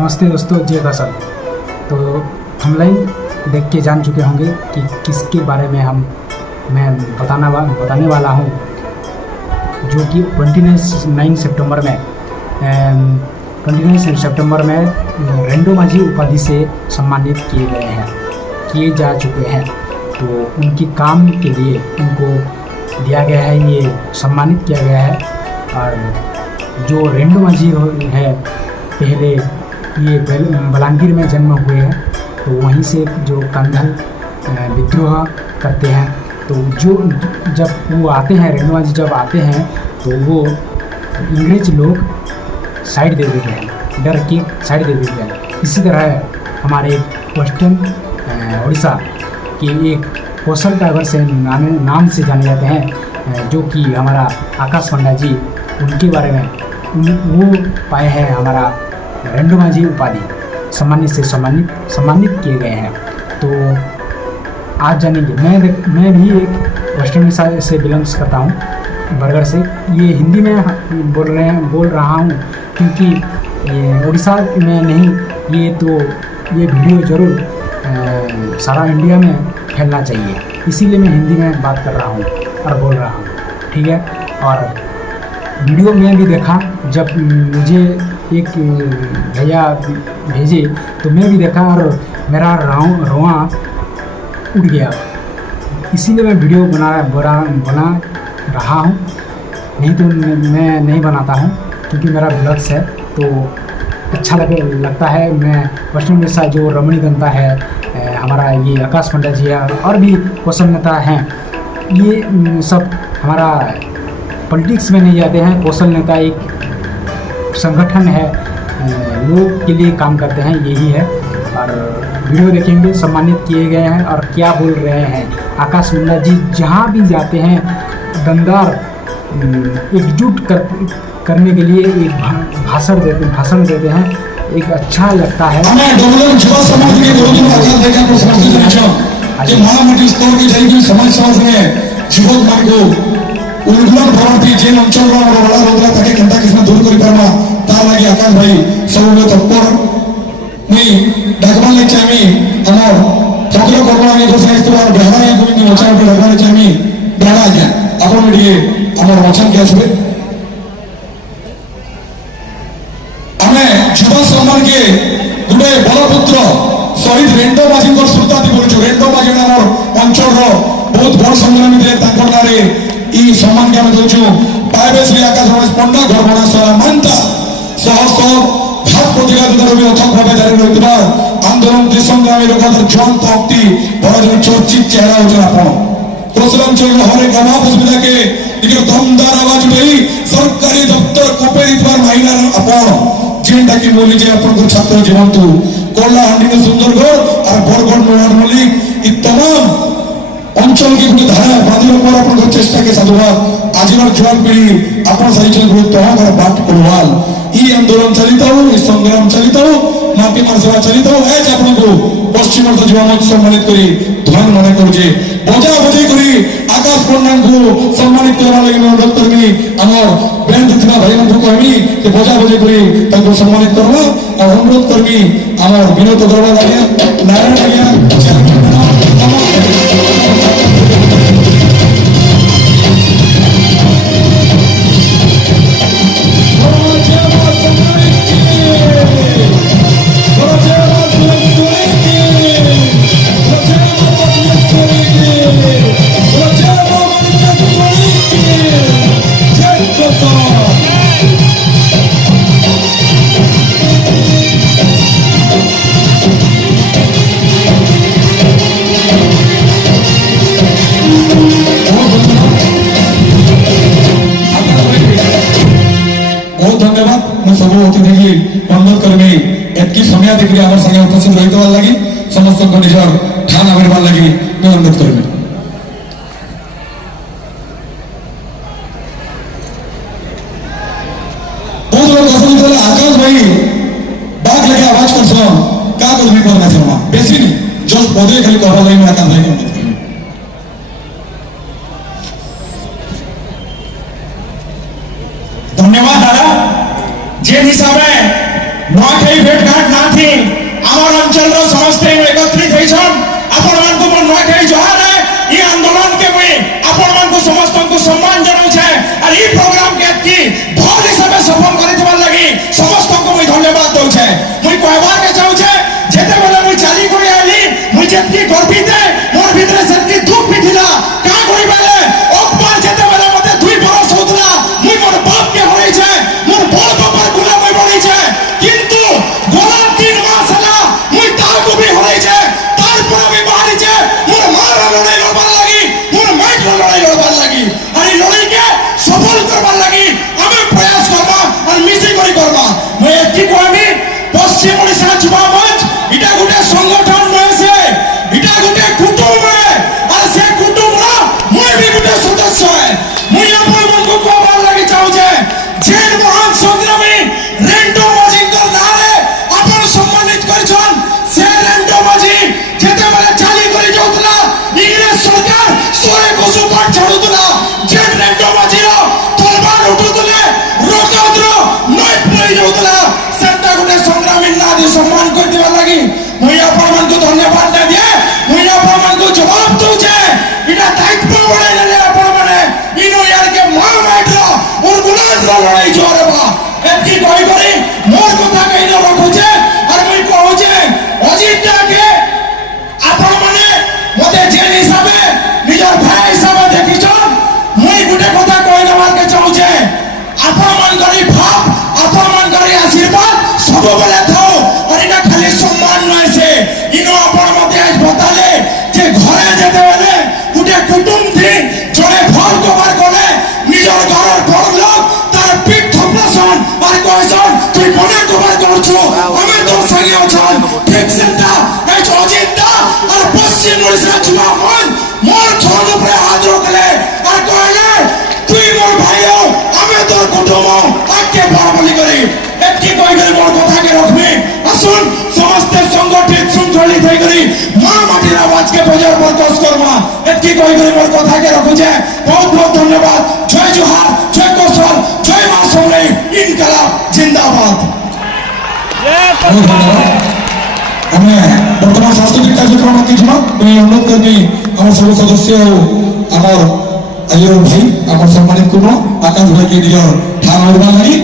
नमस्ते दोस्तों, जय फसल। तो थंबनेल देख के जान चुके होंगे कि किसके बारे में मैं बताने वाला हूँ, जो कि 29 सितंबर में रेंडो माझी उपाधि से सम्मानित किए जा चुके हैं। तो उनकी काम के लिए उनको दिया गया है, ये सम्मानित किया गया है। और जो रेंडो माझी है, पहले ये बलांगीर में जन्म हुए हैं, तो वहीं से जो कंधल विद्रोह करते हैं। तो जब वो आते हैं, रेंडो माझी जब आते हैं, तो वो अंग्रेज लोग साइड दे देते हैं, डर के साइड दे देते हैं। इसी तरह हमारे वेस्टर्न उड़ीसा के एक कौशल टाइगर से नाम से जाने जाते हैं, जो कि हमारा आकाश पंडा जी, उनके बारे में वो पाए हैं हमारा रेंडो माझी उपाधि सम्मानित किए गए हैं। तो आज जानेंगे। मैं भी एक वेस्टर्न उड़ीसा से बिलोंग्स करता हूँ, बरगढ़ से। ये हिंदी में बोल रहा हूँ क्योंकि उड़ीसा में नहीं, ये वीडियो ज़रूर सारा इंडिया में फैलना चाहिए, इसीलिए मैं हिंदी में बात कर रहा हूँ और बोल रहा हूँ, ठीक है। और वीडियो में भी देखा, जब मुझे एक भैया भेजे तो मैं भी देखा और मेरा रोआ उठ गया। इसीलिए मैं वीडियो बना रहा हूँ, नहीं तो मैं नहीं बनाता हूँ, क्योंकि मेरा ब्लॉग्स है तो अच्छा लगता है। मैं वेस्टर्न उड़ीसा जो रमणी जनता है, हमारा ये आकाश पंडा जी है, और भी कौशल नेता हैं, ये सब हमारा पॉलिटिक्स में नहीं जाते हैं। कौशल नेता एक संगठन है, लोग के लिए काम करते हैं, यही है। और वीडियो देखेंगे, सम्मानित किए गए हैं और क्या बोल रहे हैं। आकाश पंडा जी जहाँ भी जाते हैं, दमदार एकजुट करने के लिए एक भाषण देते हैं, एक अच्छा लगता है। उल्लंघन भरती जेन अंचल बड़ा रोगला ताके केनता किसना दूर करि परमा तार लागि आकाश भाई सब तत्पर नहीं डाकबा ले चामी हमर ठाकुर कोबा ने घोषणा इस्तवार बेहरा ये गोविंद वचन पे डाकबा ले चामी बेहरा गया आपण मिडिए हमर वचन के आसबे हमें युवा सम्मान के गुडे बलपुत्र शहीद रेंडो माझी को श्रोताति बोलछु। रेंडो माझी हमर अंचल रो बहुत बड़ संग्रामी थे, तांकर नारे ई सम्मान के हम दोछु। पाइबे श्री आकाश पंडा घरबना सला मानता सहस्त्र भात प्रतिघात भी अथक भावे जारी रहितबा आंदोलन संग्रामी लोकतर ज्वलंत शक्ति बड़ जन चर्चित चेहरा होछन आपण प्रसलांचल हरे गामा सुविधा के निकर दमदार आवाज उठाई सरकारी दफ्तर कोपेरी पर महिला आपण जेंटा की बोली जे आपण को छात्र जीवंतु कोल्ला हांडी में सुंदरगढ़ और बरगढ़ नोयार मलिक ई तमाम अंचल की गोटे धारा बांधे ऊपर अपन चेष्टा के साधुवाद आज जुआन पीढ़ी अपन सही गुरुत्व बाट पड़वाल ई आंदोलन चलित हो, ई संग्राम चलित हो, माटी मार सेवा चलित हो। एज आपन को पश्चिम अर्थ जीवन सम्मानित करी धन मने करजे बजा बजे करी आकाश पंडा को सम्मानित करवा लागि अनुरोध करमी हमर बैंड दिथना भाई बंधु कहमी कि बजा बजे करी ताको सम्मानित करवा और अनुरोध करमी हमर विनोद गौरव लागि नारायण लागि समय देखिए आम संगे उपस्थित रही लगी समस्त निजर ठान आवर लगी मैं अनुरोध करें। बहुत लोग आकाश भाई बात लेके आवाज कर क्या कुछ भी करना था बेसी नहीं जस्ट पदे खाली कहवा लगी मैं आकाश भाई को अनुरोध करें। धन्यवाद दादा जे हिसाब से भेट घाट ଇଂରେଜର ଲଢ଼େଇ ଜୋର ହେବା ଏତିକି କହିକରି ମୋର କଥା କହି ନ ରଖୁଛେ ଆର୍ ମୁଇଁ କହୁଛେ ଅଜିତଟାକେ ଆପଣ ମାନେ মতে জেন হিসাবে নিজের ভাই হিসাবে দেখিছন মুই গোটে কথা কই নেবারকে চাহুছে আপন মানকরি ভাব আপন মানকরি আশীর্বাদ সববেলে থাও আর এটা খালি সম্মান নয় সে ইনো আপন মতে আজ বতালে যে ঘরে যেতে বেলে গোটে কুটুম থি জনে ফল কবার কলে নিজের ঘরের বড় লোক তার পিঠ থপলাছন আর কয়ছন তুই মনে কবার করছো আমি তোর সঙ্গে অছন ঠিক সেটা এই অজিতটা আর পশ্চিম ওড়িশা যুবকগণ মোর ঠোঁট উপরে হাত রাখলে আর কইলে তুই মোর ভাইও আমি তোর কুটুম আজকে বড় বলি করি এতকি কইলে মোর কথাকে রাখবি আসুন সমস্ত সংগঠিত শৃঙ্খলিত হয়ে করি মা মাটির আওয়াজকে বজায় বরকস করবা এতকি কইলে মোর কথাকে রাখুছে বহুত বহুত ধন্যবাদ জয় জোহার জয় কৌশল জয় মা সমলেই ইনকলাব জিন্দাবাদ ଆମେ ବର୍ତ୍ତମାନ ସାଂସ୍କୃତିକ କାର୍ଯ୍ୟକ୍ରମ କିଛି ଅନୁରୋଧ କରିବି ଆମ ସବୁ ସଦସ୍ୟ ଆଉ ଆମର ଆଜିର ଭାଇ ଆମର ସମ୍ମାନିତ କୁଣ ଆକାଶ ଭାଇକି ନିଜର ଠାନ ଲାଗି